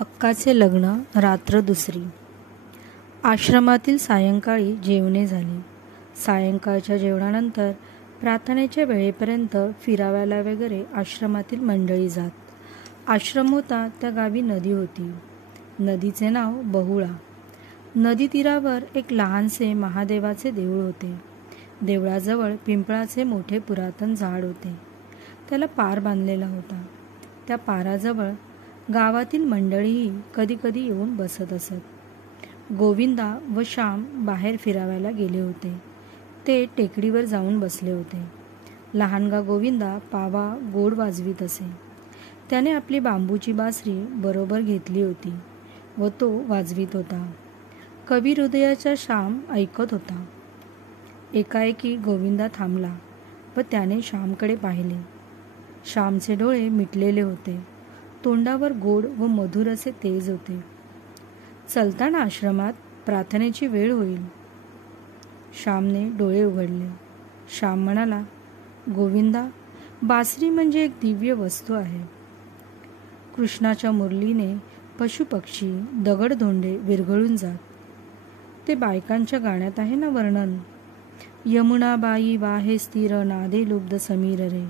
अक्काचे लग्न रात्र दुसरी. आश्रमातील सायंकाळी जेवणे झाली. सायंकाळच्या जेवणानंतर प्रार्थनेच्या वेळेपर्यंत फिराव्याला वगैरे आश्रमातील मंडळी जात. आश्रम होता त्या गावी नदी होती. नदीचे नाव बहुळा. नदी तीरावर एक लहानसे महादेवाचे देऊळ होते. देवळाजवळ पिंपळाचे मोठे पुरातन झाड होते. त्याला पार बांधलेला होता. त्या पाराजवळ गावातील मंडळीही कधी कधी येऊन बसत असत. गोविंदा व श्याम बाहेर फिराव्याला गेले होते. ते टेकडीवर जाऊन बसले होते. लहानगा गोविंदा पावा गोड वाजवीत असे. त्याने आपली बांबूची बासरी बरोबर घेतली होती व तो वाजवीत होता. कवी हृदयाचा श्याम ऐकत होता. एकाएकी गोविंदा थांबला व त्याने श्यामकडे पाहिले. श्यामचे डोळे मिटलेले होते. तोंडावर गोड व मधुर असे तेज होते. चलताना आश्रमात प्रार्थनेची वेळ होईल. श्यामने डोळे उघडले. श्याम म्हणाला, गोविंदा, बासरी म्हणजे एक दिव्य वस्तू आहे. कृष्णाच्या मुरलीने पशुपक्षी दगडधोंडे विरघळून जात. ते बायकांच्या गाण्यात आहे ना वर्णन. यमुनाबाई वाहे स्थिर नादे लुब्ध समीर रे,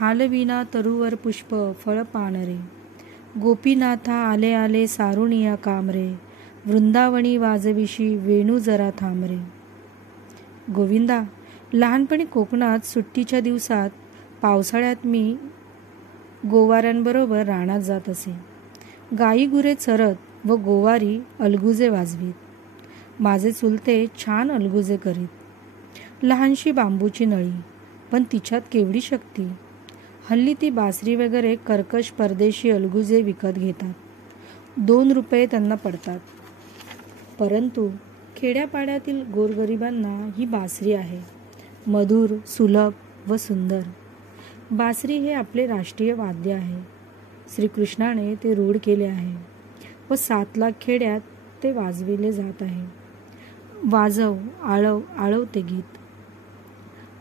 हालविना तरुवर पुष्प फळ पान रे, गोपीनाथा आले आले सारुणिया कामरे, वृंदावनी वाजविशी वेणू जरा थांबरे. गोविंदा, लहानपणी कोकणात सुट्टीच्या दिवसात पावसाळ्यात मी गोवाऱ्यांबरोबर रानात जात असे. गाई गुरे चरत व गोवारी अलगुजे वाजवीत. माझे चुलते छान अलगुजे करीत. लहानशी बांबूची नळी, पण तिच्यात केवढी शक्ती. हल्ली ती बासरी वगैरे कर्कश परदेशी अलगुजे विकत घेतात. 2 रुपये त्यांना पडतात. परंतु खेड्यापाड्यातील गोरगरिबांना ही बासरी आहे. मधुर, सुलभ व सुंदर. बासरी हे आपले राष्ट्रीय वाद्य आहे. श्रीकृष्णाने ते रूढ केले आहे व 7 लाख खेड्यात ते वाजविले जात आहे. वाजव, आळव, आळव ते गीत.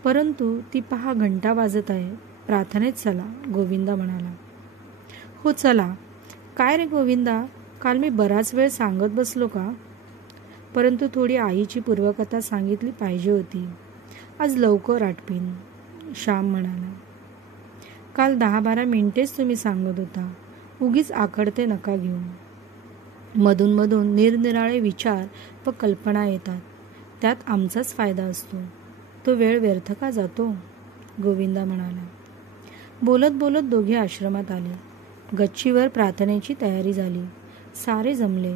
परंतु ती पहा घंटा वाजत आहे. प्रार्थनेत चला, गोविंदा म्हणाला. हो चला. काय रे गोविंदा, काल मी बराच वेळ सांगत बसलो का? परंतु थोडी आईची पूर्वकथा सांगितली पाहिजे होती. आज लवकर आटपीन, श्याम म्हणाला. काल 10-12 मिनिटेच तुम्ही सांगत होता. उगीच आकडते नका घेऊ. मधून मधून निरनिराळे विचार व कल्पना येतात. त्यात आमचाच फायदा असतो. तो वेळ व्यर्थ का जातो? गोविंदा म्हणाला. बोलत बोलत दोघे आश्रमात आले. गच्चीवर प्रार्थनेची तयारी झाली. सारे जमले.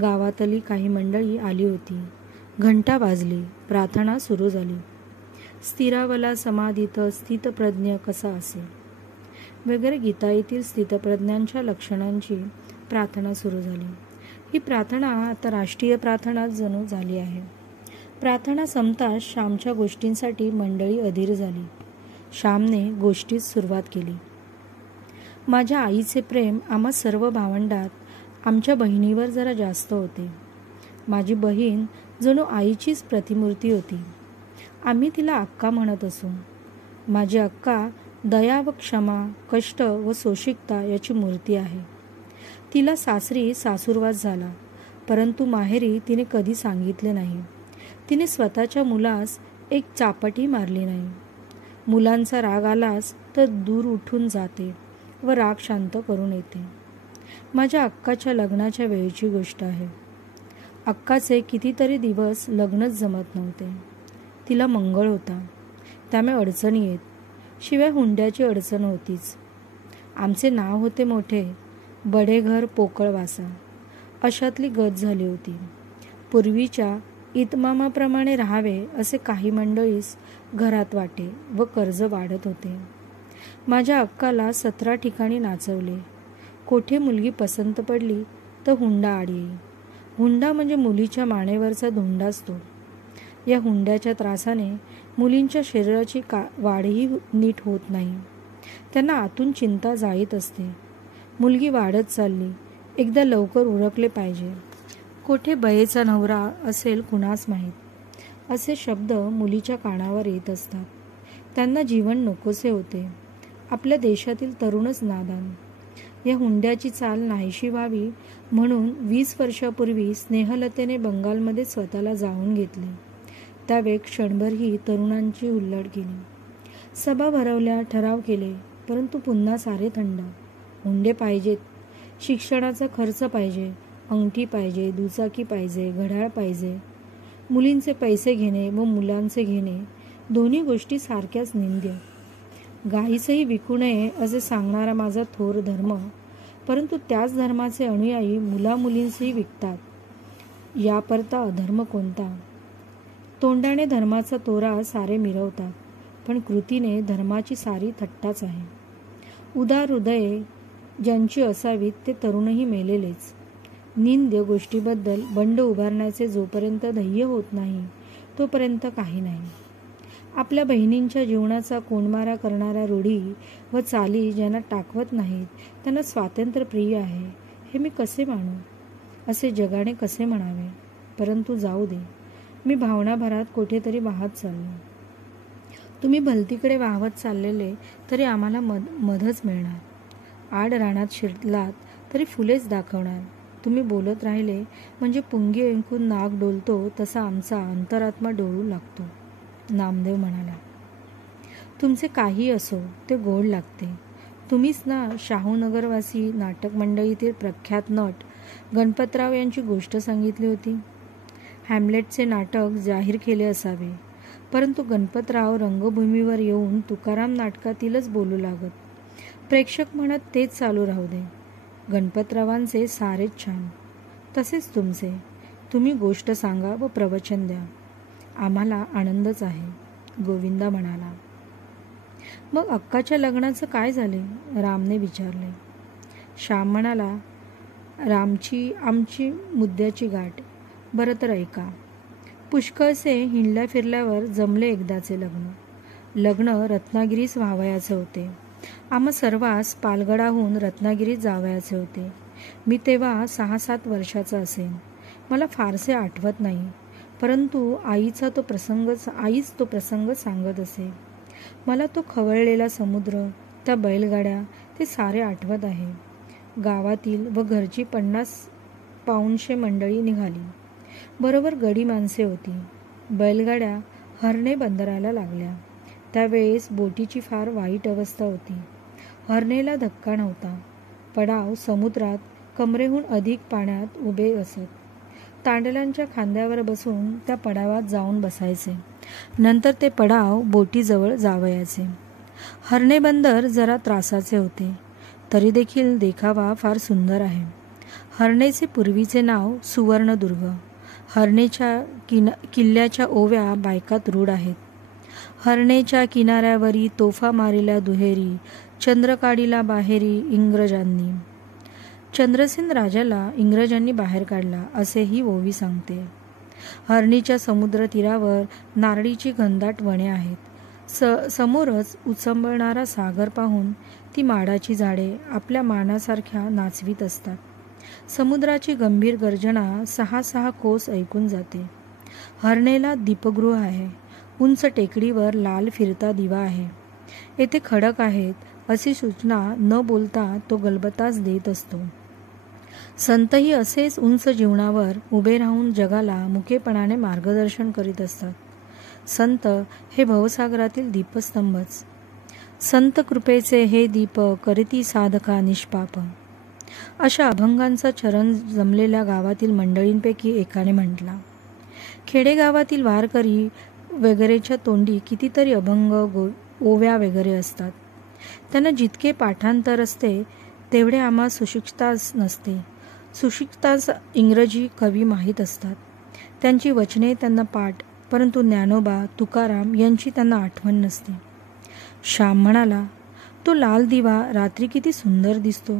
गावातली काही मंडळी आली होती. घंटा वाजली. प्रार्थना सुरू झाली. स्थिरावला समाधीत स्थितप्रज्ञ कसा असे वगैरे गीताईतील स्थितप्रज्ञांच्या लक्षणांची प्रार्थना सुरू झाली. ही प्रार्थना आता राष्ट्रीय प्रार्थना जणू झाली आहे. प्रार्थना संपताच श्यामच्या गोष्टींसाठी मंडळी अधीर झाली. श्यामने गोष्टीत सुरुवात केली. माझ्या आईचे प्रेम आम्हा सर्व भावंडात आमच्या बहिणीवर जरा जास्त होते. माझी बहीण जणू आईचीच प्रतिमूर्ती होती. आम्ही तिला अक्का म्हणत असू. माझी अक्का दया व क्षमा, कष्ट व सोशिकता याची मूर्ती आहे. तिला सासरी सासूरवास झाला, परंतु माहेरी तिने कधी सांगितले नाही. तिने स्वतःच्या मुलास एक चापटी मारली नाही. मुलांचा राग आलाच तर दूर उठून जाते व राग शांत करून येते. माझ्या अक्काच्या लग्नाच्या वेळीची गोष्ट आहे. अक्काचे कितीतरी दिवस लग्नच जमत नव्हते. तिला मंगळ होता, त्यामुळे अडचणी येत. शिवाय हुंड्याची अडचण होतीच. आमचे नाव होते मोठे, बडे घर पोकळवासा अशातली गत झाली होती. पूर्वीच्या इतमामाप्रमाणे राहावे असे काही मंडळीस घरात वाटे व कर्ज वाढत होते. माझ्या अक्काला 17 ठिकाणी नाचवले. कोठे मुलगी पसंत पडली तर हुंडा आड येई. हुंडा म्हणजे मुलीच्या मानेवरचा धोंडा असतो. या हुंड्याच्या त्रासाने मुलींच्या शरीराची वाढही नीट होत नाही. त्यांना आतून चिंता जाळीत असते. मुलगी वाढत चालली, एकदा लवकर उरकले पाहिजे. कोठे बयेचा नवरा असेल कुणास माहीत, असे शब्द मुलीच्या कानावर येत असतात. त्यांना जीवन नकोसे होते. आपल्या देशातील तरुणच नादान. या हुंड्याची चाल नाहीशी व्हावी म्हणून 20 वर्षापूर्वी स्नेहलतेने बंगालमध्ये स्वतःला जाळून घेतले. त्यावेळी क्षणभरही तरुणांची हुल्लड केली. सभा भरवल्या, ठराव केले, परंतु पुन्हा सारे थंड. हुंडे पाहिजेत, शिक्षणाचा खर्च पाहिजे, अंगठी पाहिजे, दुचाकी पाहिजे, घड्याळ पाहिजे. मुलींचे पैसे घेणे व मुलांचे घेणे दोन्ही गोष्टी सारख्याच निंद्य. गाईसही विकू नये असे सांगणारा माझा थोर धर्म, परंतु त्याच धर्माचे अनुयायी मुलामुलींसही विकतात. यापरता अधर्म कोणता? तोंडाने धर्माचा तोरा सारे मिरवतात, पण कृतीने धर्माची सारी थट्टाच आहे. उदार हृदये ज्यांची असावीत ते तरुणही मेलेलेच. निंद्य गोष्टीबद्दल बंड उभारण्याचे जोपर्यंत ध्येय होत नाही तोपर्यंत काही नाही. आपल्या बहिणींच्या जीवनाचा कोंडमारा करणाऱ्या रूढी व चाली ज्यांना टाकवत नाहीत त्यांना स्वातंत्र्य प्रिय आहे हे मी कसे मानू? असे जगाने कसे म्हणावे? परंतु जाऊ दे, मी भावनाभरात कुठेतरी वाहत चाललो. तुम्ही भलतीकडे वाहवत चाललेले तरी आम्हाला मधच मिळणार. आड रानात शिरलात तरी फुलेच दाखवणार. तुम्ही बोलत राहिले म्हणजे पुंगी ऐकून नाग डोलतो तसा आमचा अंतरात्मा डोळू लागतो. नामदेव म्हणाला, तुमचे काही असो ते गोड लागते. तुम्हीच ना शाहूनगरवासी नाटक मंडळीतील प्रख्यात नट गणपतराव यांची गोष्ट सांगितली होती. हॅम्लेटचे नाटक जाहीर केले असावे, परंतु गणपतराव रंगभूमीवर येऊन तुकाराम नाटकातीलच बोलू लागत. प्रेक्षक म्हणत तेच चालू राहू दे. गणपतरावांचे सारेच छान, तसेच तुमचे. तुम्ही गोष्ट सांगा व प्रवचन द्या, आम्हाला आनंदच आहे. गोविंदा म्हणाला. मग अक्काच्या लग्नाचं काय झाले? रामने विचारले. श्याम म्हणाला, रामची आमची मुद्द्याची गाठ. बरं तर ऐका. पुष्कळसे हिंडल्या फिरल्यावर जमले एकदाचे लग्न. लग्न रत्नागिरीस व्हावयाचे होते. आम्हा सर्वांस पालगडाहून रत्नागिरीत जावयाचे होते. मी तेव्हा 6-7 वर्षाचा असेन. मला फारसे आठवत नाही, परंतु आईच तो प्रसंग सांगत असे. मला तो खवळलेला समुद्र, त्या बैलगाड्या, ते सारे आठवत आहे. गावातील व घरची 50-पाऊणशे मंडळी निघाली. बरोबर गडी माणसे होती. बैलगाड्या हर्णे बंदराला लागल्या. त्यावेळेस बोटीची फार वाईट अवस्था होती. हर्णेला धक्का नव्हता. पडाव समुद्रात कमरेहून अधिक पाण्यात उभे असत. तांडलांच्या खांद्यावर बसून त्या पडावात जाऊन बसायचे. नंतर ते पडाव बोटीजवळ जावयाचे. हर्णे बंदर जरा त्रासाचे होते, तरी देखील देखावा फार सुंदर आहे. हर्णेचे पूर्वीचे नाव सुवर्णदुर्ग. हर्णेच्या किल्ल्याच्या ओव्या बायकात रूढ आहेत. हर्णेच्या किनाऱ्यावरी तोफा मारिल्या दुहेरी, चंद्र काढिला बाहेरी इंग्रजांनी. चंद्रसेन राजाला इंग्रजांनी बाहेर काढला असे ही ओवी सांगते. हर्णीच्या समुद्र तीरावर नारळीची घनदाट वने आहेत. समोरच उचंबळणारा सागर पाहून ती माडाची झाडे आपल्या मानासारख्या नाचवीत असतात. समुद्राची गंभीर गर्जना 6-6 कोस ऐकून जाते. हर्णेला दीपगृह आहे. उंच टेकडीवर लाल फिरता दिवा आहे. येथे खडक आहेत अशी सूचना न बोलता तो गलबताच देत असतो. संतही असेच उंच जीवनावर उभे राहून जगाला मुकेपणाने मार्गदर्शन करीत असतात. संत हे भवसागरातील दीपस्तंभच. संत कृपेचे हे दीप करीती साधका निष्पाप. अशा अभंगांचा चरण जमलेल्या गावातील मंडळींपैकी एकाने म्हटला. खेडेगावातील वारकरी वगैरेच्या तोंडी कितीतरी अभंग, ओव्या वगैरे असतात. त्यांना जितके पाठांतर असते तेवढे आम्हा सुशिक्षितास नसते. सुशिक्षितास इंग्रजी कवी माहीत असतात. त्यांची वचने त्यांना पाठ, परंतु ज्ञानोबा, तुकाराम यांची त्यांना आठवण नसते. श्याम म्हणाला, तो लाल दिवा रात्री किती सुंदर दिसतो.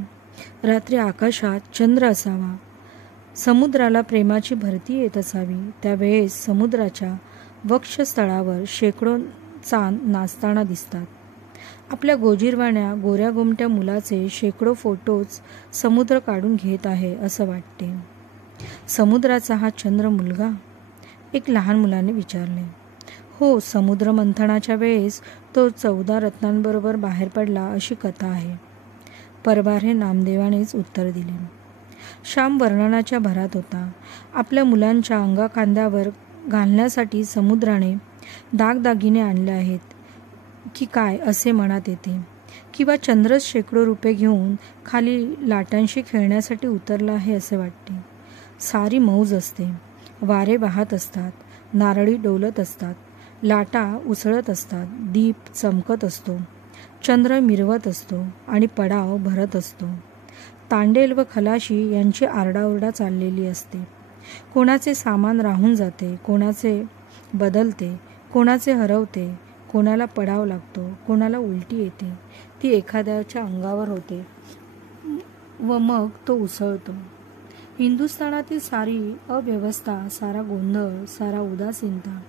रात्री आकाशात चंद्र असावा, समुद्राला प्रेमाची भरती येत असावी. त्यावेळेस समुद्राच्या वक्षस्थळावर शेकडो चांद नाचताना दिसतात. आपल्या गोजीरवाण्या गोऱ्या गोमट्या मुलाचे शेकडो फोटोज समुद्र काढून घेत आहे असं वाटते. समुद्राचा हा चंद्र मुलगा? एक लहान मुलाने विचारले. हो, समुद्र मंथनाच्या वेळेस तो 14 रत्नांबरोबर बाहेर पडला अशी कथा आहे. परभारे नामदेवानेच उत्तर दिले. श्याम वर्णनाच्या भरात होता. आपल्या मुलांच्या अंगाखांद्यावर घालण्यासाठी समुद्राने दागदागिने आणले आहेत की काय असे मनात येते, किंवा चंद्रच शेकडो रुपये घेऊन खाली लाटांशी खेळण्यासाठी उतरला आहे असे वाटते. सारी मौज असते. वारे वाहत असतात, नारळी डोलत असतात, लाटा उसळत असतात, दीप चमकत असतो, चंद्र मिरवत असतो आणि पडाव भरत असतो. तांडेल व खलाशी यांची आरडाओरडा चाललेली असते. कोणाचे सामान राहून जाते, कोणाचे बदलते, कोणाचे हरवते, कोणाला पडाव लागतो, कोणाला उलटी येते, ती एखाद्याच्या अंगावर होते व मग तो उसळतो. हिंदुस्थानातील सारी अव्यवस्था, सारा गोंधळ, सारा उदासीनता,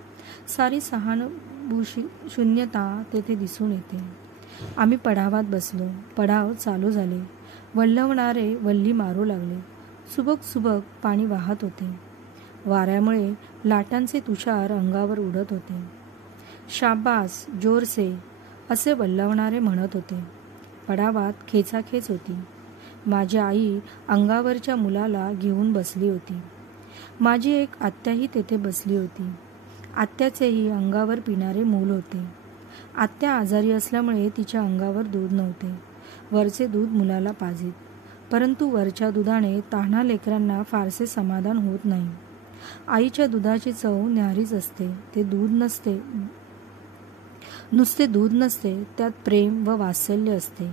सारी शून्यता तेथे दिसून येते. आम्ही पडावात बसलो. पडाव चालू झाले. वल्हवणारे वल्ली मारू लागले. सुबक सुबक पाणी वाहत होते. वाऱ्यामुळे लाटांचे तुषार अंगावर उडत होते. शाबास, जोरसे असे वल्हवणारे म्हणत होते. पडावात खेचाखेच होती. माझी आई अंगावरच्या मुलाला घेऊन बसली होती. माझी एक आत्याही तेथे बसली होती. आत्याचेही अंगावर पिणारे मूल होते. आत्या आजारी असल्यामुळे तिच्या अंगावर दूध नव्हते. वरचे दूध मुलाला पाजीत, परंतु वरच्या दुधाने तान्हा लेकरांना फारसे समाधान होत नाही. आईच्या दुधाची चव न्याहारीच असते. ते दूध नसते, नुसते दूध नसते, त्यात प्रेम व वात्सल्य असते.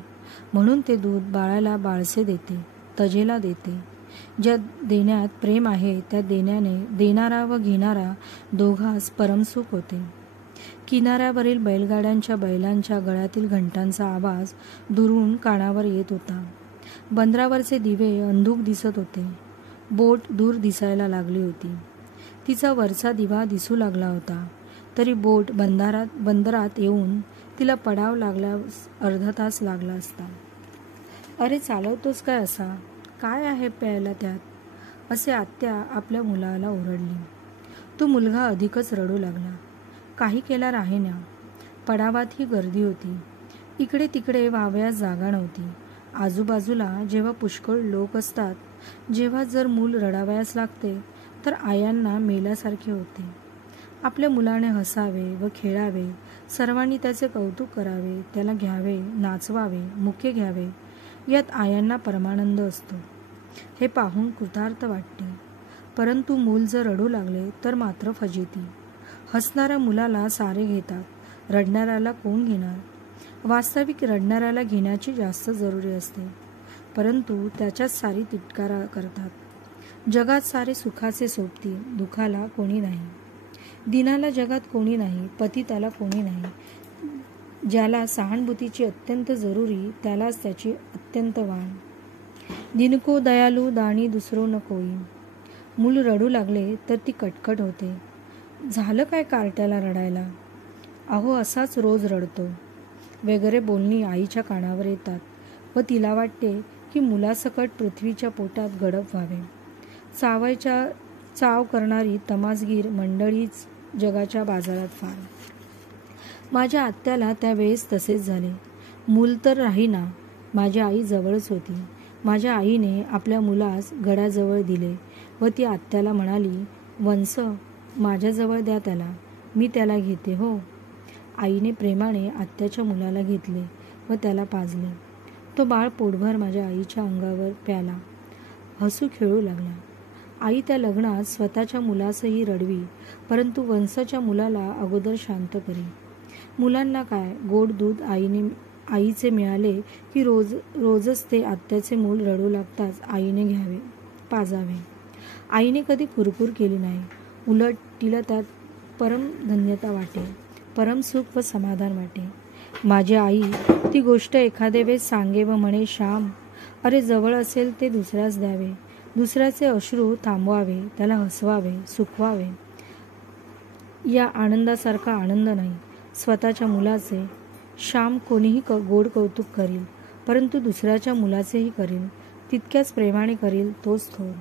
म्हणून ते दूध बाळाला बाळसे देते, तजेला देते. ज्या देण्यात प्रेम आहे त्या देण्याने देणारा व घेणारा दोघांस परमसुख होते. किनाऱ्यावरील बैलगाड्यांच्या बैलांच्या गळ्यातील घंटांचा आवाज दुरून कानावर येत होता. बंदरावरचे दिवे अंधुक दिसत होते. बोट दूर दिसायला लागली होती. तिचा वरचा दिवा दिसू लागला होता. तरी बोट बंदरात येऊन तिला पडाव लागल्यास अर्धा तास लागला असता. अरे चालवतोस काय असा? काय आहे प्यायला त्यात? असे आत्या आपल्या मुलाला ओरडली. तो मुलगा अधिकच रडू लागला. काही केला राहेना. पडावात ही गर्दी होती. इकडे तिकडे वावयास जागा नव्हती. आजूबाजूला जेव्हा पुष्कळ लोक असतात, जेव्हा जर मूल रडावयास लागते, तर आयांना मेल्यासारखे होते. आपल्या मुलाने हसावे व खेळावे, सर्वांनी त्याचे कौतुक करावे, त्याला घ्यावे, नाचवावे, मुके घ्यावे, यात आयांना परमानंद असतो. हे पाहून कृतार्थ वाटते. परंतु मूल जर रडू लागले तर मात्र फजिती. हसणाऱ्या मुलाला सारे घेतात, रडणाऱ्याला कोण घेणार? वास्तविक रडणाऱ्याला घेण्याची जास्त जरुरी असते, परंतु त्याच्याच सारी तिटकारा करतात. जगात सारे सुखाचे सोबती, दुखाला कोणी नाही. दिनाला जगात कोणी नाही, पतिताला कोणी नाही. ज्याला सहानुभूतीची अत्यंत जरुरी, त्यालाच त्याची अत्यंत वाण. दिनको दयालू दाणी दुसरो न कोई. मूल रडू लागले तर ती कटकट होते. झालं काय कार्ट्याला रडायला? अहो असाच रोज रडतो, वगैरे बोलणी आईच्या कानावर येतात व तिला वाटते की मुलासकट पृथ्वीच्या पोटात गडप व्हावे. चाव करणारी तमासगीर मंडळीच जगाच्या बाजारात फार. माझ्या आत्याला त्यावेळेस तसेच झाले. मूल तर राहीना. माझी आई जवळच होती. माझ्या आईने आपल्या मुलास गडाजवळ दिले व ती आत्याला म्हणाली, वंस माझ्याजवळ द्या त्याला, मी त्याला घेते हो. आईने प्रेमाने आत्याच्या मुलाला घेतले व त्याला पाजले. तो बाळ पोटभर माझ्या आईच्या अंगावर प्याला, हसू खेळू लागला. आई त्या लग्नात स्वतःच्या मुलासही रडवी, परंतु वंसाच्या मुलाला अगोदर शांत करी. मुलांना काय, गोड दूध आईचे मिळाले की रोजच ते आत्याचे मूल रडू लागताच आईने घ्यावे, पाजावे. आईने कधी कुरकुर केली नाही. उलट तिला त्यात परम धन्यता वाटे, परम सुख व समाधान वाटे. माझी आई ती गोष्ट एखादे वेळेस सांगे व म्हणे, श्याम, अरे जवळ असेल ते दुसऱ्यास द्यावे, दुसऱ्याचे अश्रू थांबवावे, त्याला हसवावे, सुखवावे. या आनंदासारखा आनंद नाही स्वतःच्या मुलाचे. श्याम कोणीही गोड कौतुक करील, परंतु दुसऱ्याच्या मुलाचेही करील, तितक्याच प्रेमाने करील तोच थोर.